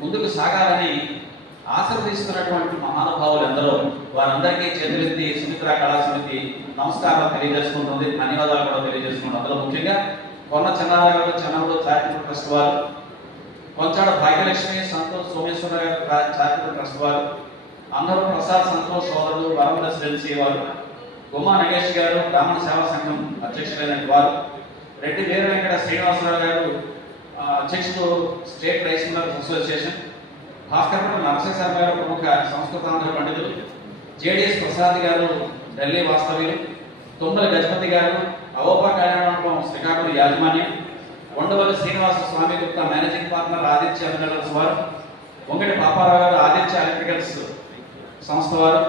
ముందుకు సాగాలని ఆశీర్వదిస్తున్నటువంటి మహానుభావులు ఎందరో వారందరికీ చేతులెత్తి సుమిత్ర కళాసమితి నమస్కారం తెలియజేసుకుంటుంది ధన్యవాదాలు కూడా తెలియజేసుకుంటుంది. అందులో ముఖ్యంగా కొన్న చిన్నారాయణ చిన్నప్పుడు చారిటబుల్ ట్రస్ట్ వారు కొంచాడ భాగ్యలక్ష్మి సంతోష్ సోమేశ్వర గారు చారిటబుల్ ట్రస్ట్ వారు అందరూ ప్రసాద్ సంతోష్ సోదరులు వరం శ్రీ వారు గుమ్మా నగేష్ గారు బ్రాహ్మణ సేవా సంఘం అధ్యక్షులైన వారు రెడ్డి వీర వెంకట శ్రీనివాసరావు గారు అధ్యక్షుడు state rice millers association Bhaskar Narasimha Sharma గారు ప్రముఖ సంస్కృతాంధ్ర పండితులు జేడిఎస్ ప్రసాద్ గారు ఢిల్లీ వాస్తవ్యులు తుమ్మల గజపతి గారు అవోపా కళ్యాణ శ్రీకాకుళం యాజమాన్యం Undavalli Srinivasa Swamy Gupta managing partner Aditya minerals వారు వంగటి పాపారావు గారు ఆదిత్య ఎలక్ట్రికల్స్ సంస్థ వారు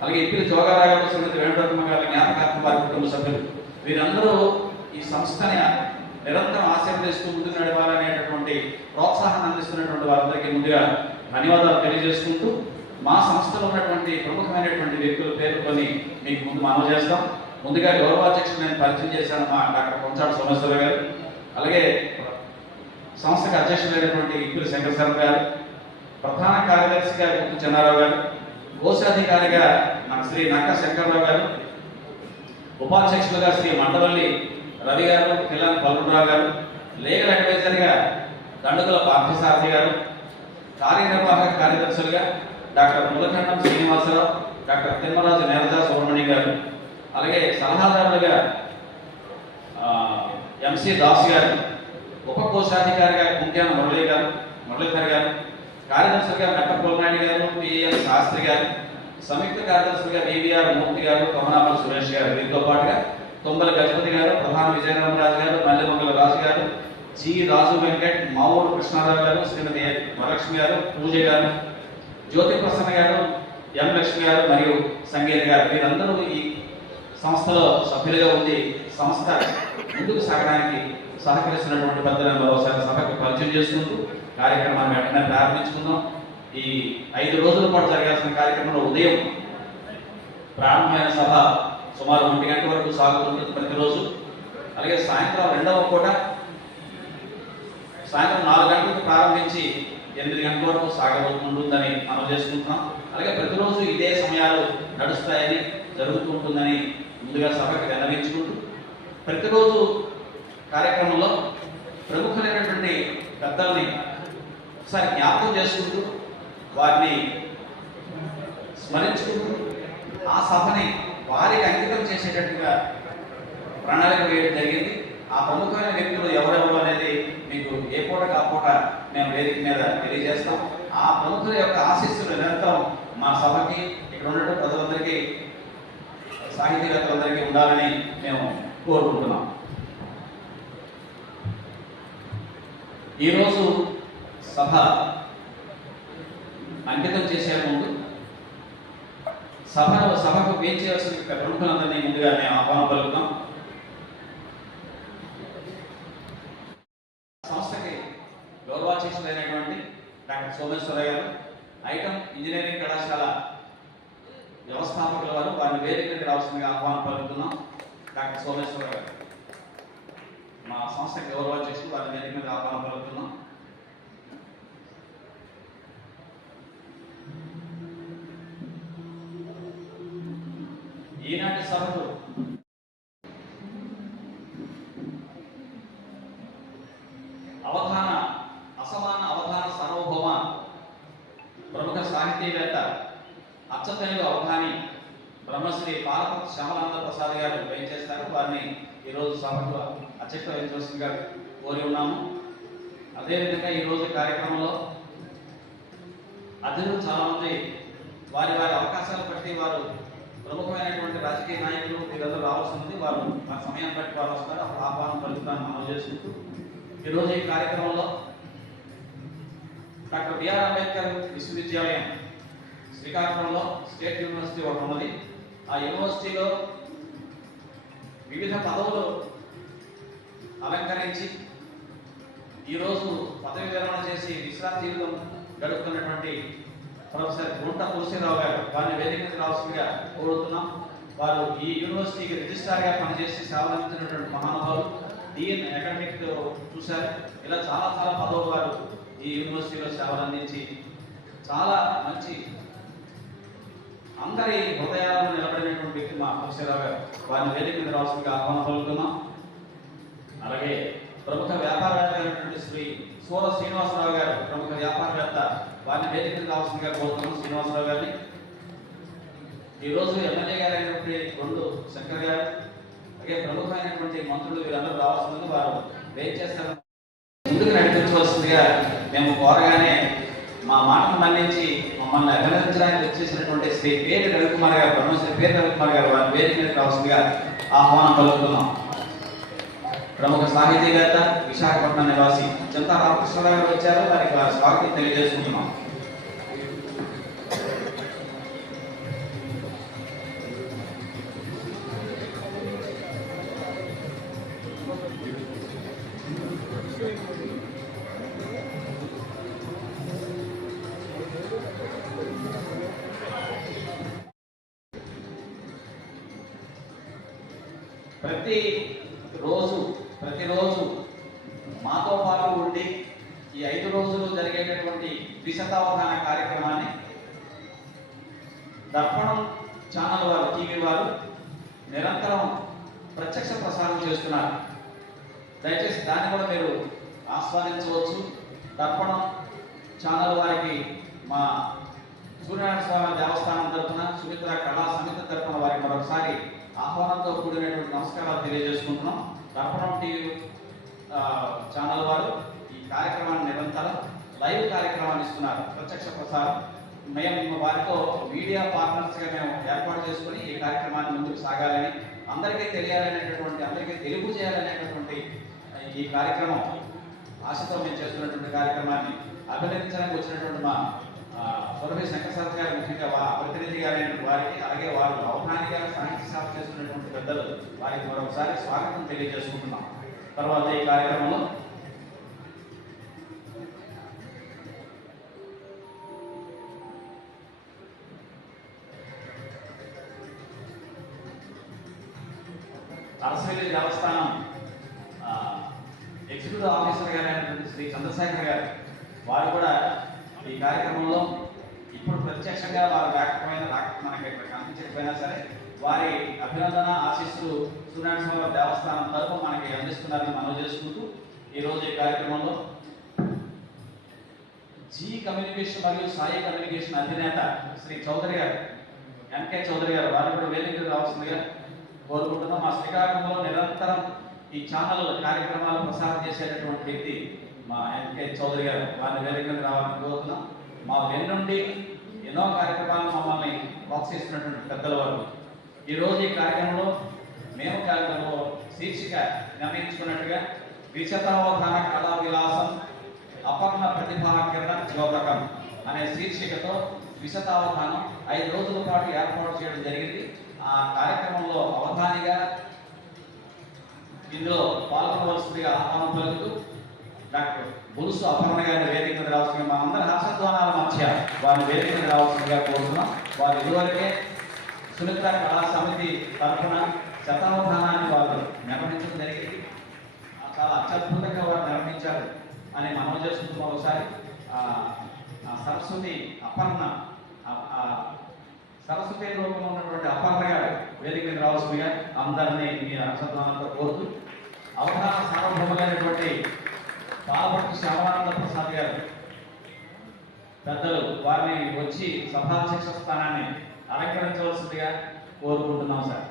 అలాగే ఇప్పుడు జోగారావు గారు శ్రీమతి వేణుగోపాల గారి జ్ఞాపకార్థం వారి కుటుంబ సభ్యులు. వీరందరూ ఈ సంస్థని నిరంతరం ఆశీర్వదిస్తూ ముందుకు నడవాలనేటటువంటి ప్రోత్సాహాన్ని అందిస్తున్నటువంటి వారందరికీ ముందుగా ధన్యవాదాలు తెలియజేసుకుంటూ మా సంస్థలో ఉన్నటువంటి ప్రముఖమైనటువంటి వ్యక్తుల పేర్కొని మీకు ముందు మనవి చేస్తాం. ముందుగా గౌరవాధ్యక్షుడు నేను పరిచయం చేశాను మా డాక్టర్ కొంచాడు సోమేశ్వర గారు. అలాగే సంస్థకు అధ్యక్షులైనటువంటి ఇప్పుల శంకర్ గారు ప్రధాన కార్యదర్శిగా గుర్తు చెన్నారావు గారు కోశాధికారిగా మన శ్రీ నక్క శంకర్రావు గారు ఉపాధ్యక్షులుగా శ్రీ మండవల్లి రవి గారు కిల్లాన్ బలరావు గారు లీగల్ అడ్వైజర్గా దండుకుల పార్థసారథి గారు కార్యనిర్వాహక కార్యదర్శులుగా డాక్టర్ ములఖండం శ్రీనివాసరావు డాక్టర్ తిమ్మరాజు నేరజా సుబ్రహ్మణ్యం గారు అలాగే సలహాదారులుగా ఎంసీ దాస్ గారు ఉప కోశాధికారిగా కుంట్యాన మురళీ గారు మురళీధర్ గారు కార్యదర్శులుగా మెట్ట పుల్నాయుడు గారు పిఎల్ శాస్త్రి గారు సంయుక్త కార్యదర్శులుగా వివిఆర్ మూర్తి గారు కొమనాపల సురేష్ గారు వీరితో పాటుగా తుమ్మల గజపతి గారు ప్రధాన విజయరామరాజు గారు మల్లెమంగళ రాజు గారు జి. రాజు వెంకట్ మావూరు కృష్ణారావు గారు శ్రీమతి వరలక్ష్మి గారు పూజ గారు జ్యోతి ప్రసన్న గారు ఎం. లక్ష్మి గారు మరియు సంగీత గారు. వీరందరూ ఈ సంస్థలో సభ్యులుగా ఉండి సంస్థ ముందుకు సాగడానికి సహకరిస్తున్నటువంటి పెద్దలను మరోసారి సభకు పరిచయం చేసుకుంటూ కార్యక్రమాన్ని వెంటనే ప్రారంభించుకుందాం. ఈ ఐదు రోజుల పాటు జరగాల్సిన కార్యక్రమంలో ఉదయం ప్రారంభమైన సభ సుమారు ఒంటి గంట వరకు సాగుతుంది ప్రతిరోజు. అలాగే సాయంత్రం రెండవ పూట సాయంత్రం నాలుగు గంటలకు ప్రారంభించి ఎనిమిది గంటల వరకు సాగబోతుంటుందని మనం చేసుకుంటున్నాం. అలాగే ప్రతిరోజు ఇదే సమయాలు నడుస్తాయని జరుగుతూ ఉంటుందని ముందుగా సభకు విన్నవించుకుంటూ ప్రతిరోజు కార్యక్రమంలో ప్రముఖులైనటువంటి పెద్దల్ని ఒకసారి జ్ఞాపకం చేసుకుంటూ వారిని స్మరించుకుంటూ ఆ సభని వారికి అంకితం చేసేటట్టుగా ప్రణాళిక వేయడం జరిగింది. ఆ ప్రముఖమైన వ్యక్తులు ఎవరెవరు అనేది మీకు ఏ పూట కాపూట పూట మేము వేదిక మీద తెలియజేస్తాం. ఆ ప్రముఖుల యొక్క ఆశీస్సులు నిరంతరం మా సభకి ఇక్కడ ఉన్నటువంటి ప్రజలందరికీ సాహితీవేత్తలందరికీ ఉండాలని మేము కోరుకుంటున్నాం. ఈరోజు సభ అంకితం చేసే ముందు సభ సభకు వేచేయాల్సిన ప్రముఖులందరినీ ముందుగా మేము ఆహ్వానం పలుకుతాం. సంస్థకి గౌరవాధ్యక్షులైనటువంటి డాక్టర్ సోమేశ్వర గారు ఐటమ్ ఇంజనీరింగ్ కళాశాల వ్యవస్థాపకుల వారు వారిని వేదికకి రావాల్సిందిగా ఆహ్వానం పలుకుతున్నాం. డాక్టర్ సోమేశ్వర గారు మా సంస్థ గౌరవాధ్యక్షులు వారిని వేదికకి ఆహ్వానం పలుకుతున్నాం. ఈనాటి సభకు అవధాన అసమాన అవధాన సార్వభౌమ ప్రముఖ సాహితీవేత్త అచ్చతెలుగు అవధాని బ్రహ్మశ్రీ పాలపతి శ్యామలానంద ప్రసాద్ గారు చేస్తారు? వారిని ఈరోజు సభకు అధ్యక్ష వహించవలసిందిగా కోరి ఉన్నాము. అదేవిధంగా ఈరోజు కార్యక్రమంలో అతిథులు చాలా మంది వారి వారి అవకాశాలు బట్టి వారు ప్రముఖమైనటువంటి రాజకీయ నాయకులు వీరందరూ రావాల్సింది వారు ఆ సమయం బట్టి వారు వస్తారు. అప్పుడు ఆహ్వానం పలుకుతాను మనం చేసుకుంటూ ఈరోజు ఈ కార్యక్రమంలో డాక్టర్ బిఆర్ అంబేద్కర్ విశ్వవిద్యాలయం శ్రీకాకుళంలో స్టేట్ యూనివర్సిటీ ఒకటి ఉన్నది. ఆ యూనివర్సిటీలో వివిధ పదవులు అలంకరించి ఈరోజు పదవి విరమణ చేసి విశ్రాంతి జీవితం గడుపుతున్నటువంటి ప్రొఫెసర్ గుంట తులసిరావు గారు వారిని వేదిక మీద రావాల్సిందిగా కోరుతున్నాం. వారు ఈ యూనివర్సిటీకి రిజిస్ట్రార్గా పనిచేసి సేవలు అందించినటువంటి మహానుభావులు డిఎన్ అకాడమిక్ చూశారు. ఇలా చాలా చాలా పదవులు వారు ఈ యూనివర్సిటీలో సేవలు అందించి చాలా మంచి అందరి హృదయాలను నిలబడినటువంటి వ్యక్తి మా హంసరావు గారు. వారిని వేదిక మీద రావాల్సిందిగా ఆహ్వానం పలుకుతున్నాం. అలాగే ప్రముఖ వ్యాపారవేత్త అయినటువంటి శ్రీ సూర శ్రీనివాసరావు గారు ప్రముఖ వ్యాపారవేత్త వారిని వేదిక రావాల్సిందిగా కోరుతున్నాం శ్రీనివాసరావు గారిని. ఈ రోజు ఎమ్మెల్యే గారు అయినటువంటి రెండు శంకర్ గారు అలాగే ప్రముఖమైనటువంటి మంత్రులు వీరందరూ రావాల్సిందని వారు వెయిట్ చేస్తారు. ముందుకు నడిపించవలసిందిగా మేము కోరగానే మా మాటను మన్నించి మమ్మల్ని అభినందించడానికి వచ్చేసినటువంటి శ్రీ పేరు రవికుమార్ గారు బ్రహ్మశ్రీ పేరు రవికుమార్ గారు వారి వేదిక రావాల్సిందిగా ఆహ్వానం పలుకుతున్నాం. ప్రముఖ సాహితీవేత్త విశాఖపట్నం నివాసి చింతా రామకృష్ణరావు గారు వచ్చారు. వారికి వారి స్వాగతం తెలియజేసుకుంటున్నాం. ప్రతి రోజు టీవీ వారు నిరంతరం ప్రత్యక్ష ప్రసారం చేస్తున్నారు. దయచేసి దాన్ని కూడా మీరు ఆస్వాదించవచ్చు. దర్పణం ఛానల్ వారికి మా సూర్యనారాయణ స్వామి దేవస్థానం తరఫున సుమిత్ర కళా సమితి తరఫున వారికి మరొకసారి ఆహ్వానంతో కూడినటువంటి నమస్కారాలు తెలియజేసుకుంటున్నాం. దర్పణం టీవీ ఛానల్ వారు ఈ కార్యక్రమాన్ని నిరంతరం లైవ్ కార్యక్రమాన్ని ఇస్తున్నారు. ప్రత్యక్ష ప్రసారం. మేము వారితో మీడియా పార్ట్నర్స్గా మేము ఏర్పాటు చేసుకుని ఈ కార్యక్రమాన్ని ముందుకు సాగాలని అందరికీ తెలియాలనేటటువంటి అందరికీ తెలుగు చేయాలనేటటువంటి ఈ కార్యక్రమం ఆశతో మేము చేస్తున్నటువంటి కార్యక్రమాన్ని అభినందించడానికి వచ్చినటువంటి మా సురభి శంకర్ గారు ముఖ్యంగా వారి ప్రతినిధి గారైనటువంటి వారికి అలాగే వారు అవధానిగా సాహిత్య సాధన చేస్తున్నటువంటి పెద్దలు వారికి మరొకసారి స్వాగతం తెలియజేసుకుంటున్నాం. తర్వాత ఈ కార్యక్రమంలో అరసవెల్లి దేవస్థానం ఎగ్జిక్యూటివ్ ఆఫీసర్ గారు శ్రీ చంద్రశేఖర్ గారు వారు కూడా ఈ కార్యక్రమంలో ఇప్పుడు ప్రత్యక్షంగా వారు రాకపోయినా రాక మనకి ఇక్కడ కనిపించకపోయినా సరే వారి అభినందన ఆశీస్సులు సూర్యనారాయణ స్వామి దేవస్థానం తరపు మనకి అందిస్తున్నారని మనం చేసుకుంటూ ఈ రోజు ఈ కార్యక్రమంలో జీ కమ్యూనికేషన్ మరియు సాయి కమ్యూనికేషన్ అధినేత శ్రీ చౌదరి గారు ఎంకే చౌదరి గారు వారు కూడా వేదిక రావాల్సిందిగా కోరుకుంటున్నాం. మా శ్రీకాకుళంలో నిరంతరం ఈ ఛానల్ కార్యక్రమాలు ప్రసారం చేసేటటువంటి వ్యక్తి మా ఎన్కే చౌదరి గారు. వారిని వేదిక రావాలని కోరుతున్నాం. మా వెన్నుండి ఎన్నో కార్యక్రమాలు మమ్మల్ని ప్రోత్సహిస్తున్నటువంటి పెద్దల వారు ఈరోజు ఈ కార్యక్రమంలో మేము కార్యక్రమంలో శీర్షిక నిర్ణయించుకున్నట్టుగా విశతావధాన కళా విలాసం అపర్ణ ప్రతిభా కిరణ జ్యోతకం అనే శీర్షికతో విశతావధానం ఐదు రోజుల పాటు ఏర్పాటు చేయడం జరిగింది. ఆ కార్యక్రమంలో అవధానిగా ఇందులో పాల్గొనవలసిందిగా ఆహ్వానం పలుకుతూ డాక్టర్ బులుసు అపర్ణ గారిని వేదిక మీద రావాల్సిందిగా మా అందరి హర్షధ్వానాల మధ్య వారిని వేదిక మీద రావాల్సిందిగా కోరుతున్నాం. వారు ఇదివరకే సుమిత్ర కళా సమితి తరఫున శతావధానాన్ని వారు నిర్వహించడం జరిగింది. చాలా అత్యద్భుతంగా వారు నిర్వహించారు అని మనం చేసుకుంటున్నాం ఒకసారి. సరస్వతి అపర్ణ సరస్వతి రూపంలో ఉన్నటువంటి అపర్ణగారు వేదిక మీద రావాల్సిందిగా అందరినీ మీ అనుసంధానంతో కోరుతూ అవధాన సార్వభౌములైనటువంటి పాలపట్టు శ్యామానంద ప్రసాద్ గారు పెద్దలు వారిని వచ్చి సభాధ్యక్ష స్థానాన్ని అలంకరించవలసిందిగా కోరుకుంటున్నాం సార్.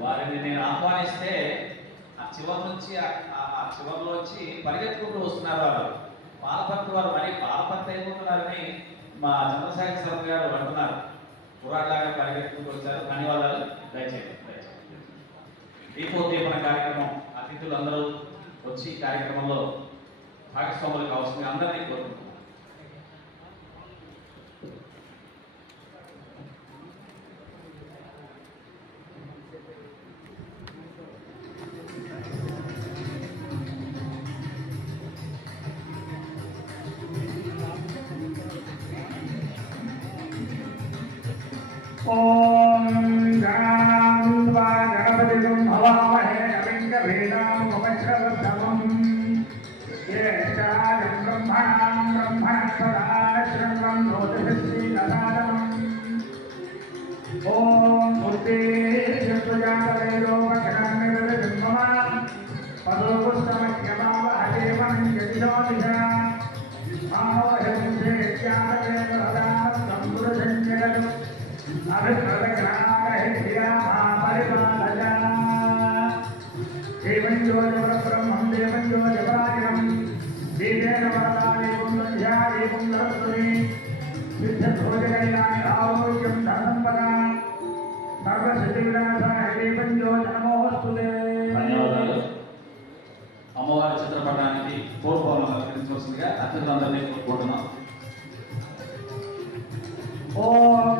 వారిని నేను ఆహ్వానిస్తే చివరి నుంచి ఆ- ఆ- చివరిలో వచ్చి పరిగెత్తుకుంటూ వస్తున్నారు వాళ్ళు. పాలపర్తి వారు మరి పాలపర్తి అయిపోతున్నారని మా చంద్రశేఖర్ సార్ గారు అంటున్నారు. పురాట్లాగా పరిగెత్తుకుంటూ వచ్చారు. ధన్యవాదాలు వాళ్ళు దయచేయండి దీపోద్దీపన కార్యక్రమం అతిథులు అందరూ వచ్చి కార్యక్రమంలో భాగస్వాములకు అవసరం అందరినీ కోరుకుంటున్నారు. అమ్మవారి చిత్రపటానికి పూర్వం అలంకరించవలసిందిగా అందరినీ కోరుకుంటున్నాం ఓం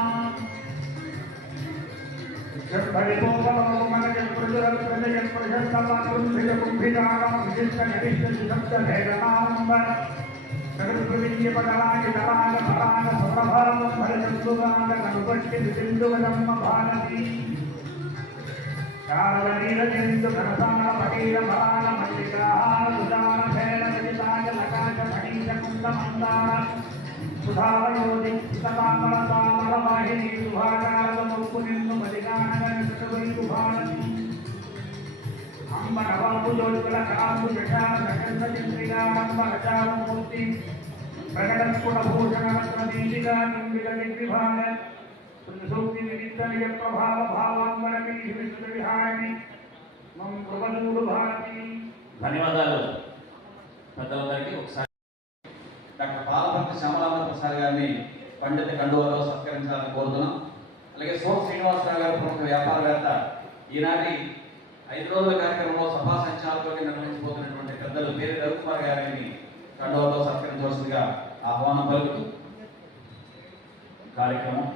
ధురంజర ప్రభుదేవై సదా పూజిత కామాపాది సరస్వతి భగవతి విశేషజాత్యా మహా సుధావయోధి సీతమామల సామల వాహిని సుభాకాల ముక్కు నిన్ను మదిగానగని భారతి అంబ నవాబు జోడుకుల కాపు జటాంబరచారమూర్తి ప్రకటస్ఫుట భూషణ రత్నదీపిగా నింబిత నిర్విభాగ సూక్తి నిమిత్త నిజ ప్రభావ భావాంబర విశ్వ విహారిణి మం కృపదూడు భారతి ధన్యవాదాలు పెద్దలందరికీ ఒకసారి డాక్టర్ పాలభక్తి శ్యామలాంధ్ర ప్రసాద్ గారిని పండిత కండువాలో సత్కరించాలని కోరుతున్నాం. అలాగే సోమ శ్రీనివాసరావు గారు ప్రముఖ వ్యాపారవేత్త. ఈనాటి ఐదు రోజుల కార్యక్రమంలో సభా సంచాలకులుగా నిర్వహించబోతున్నటువంటి పెద్దలు పేరు రవికుమార్ గారిని కండువాలో సత్కరించవలసిందిగా ఆహ్వానం పలుకుతూ కార్యక్రమం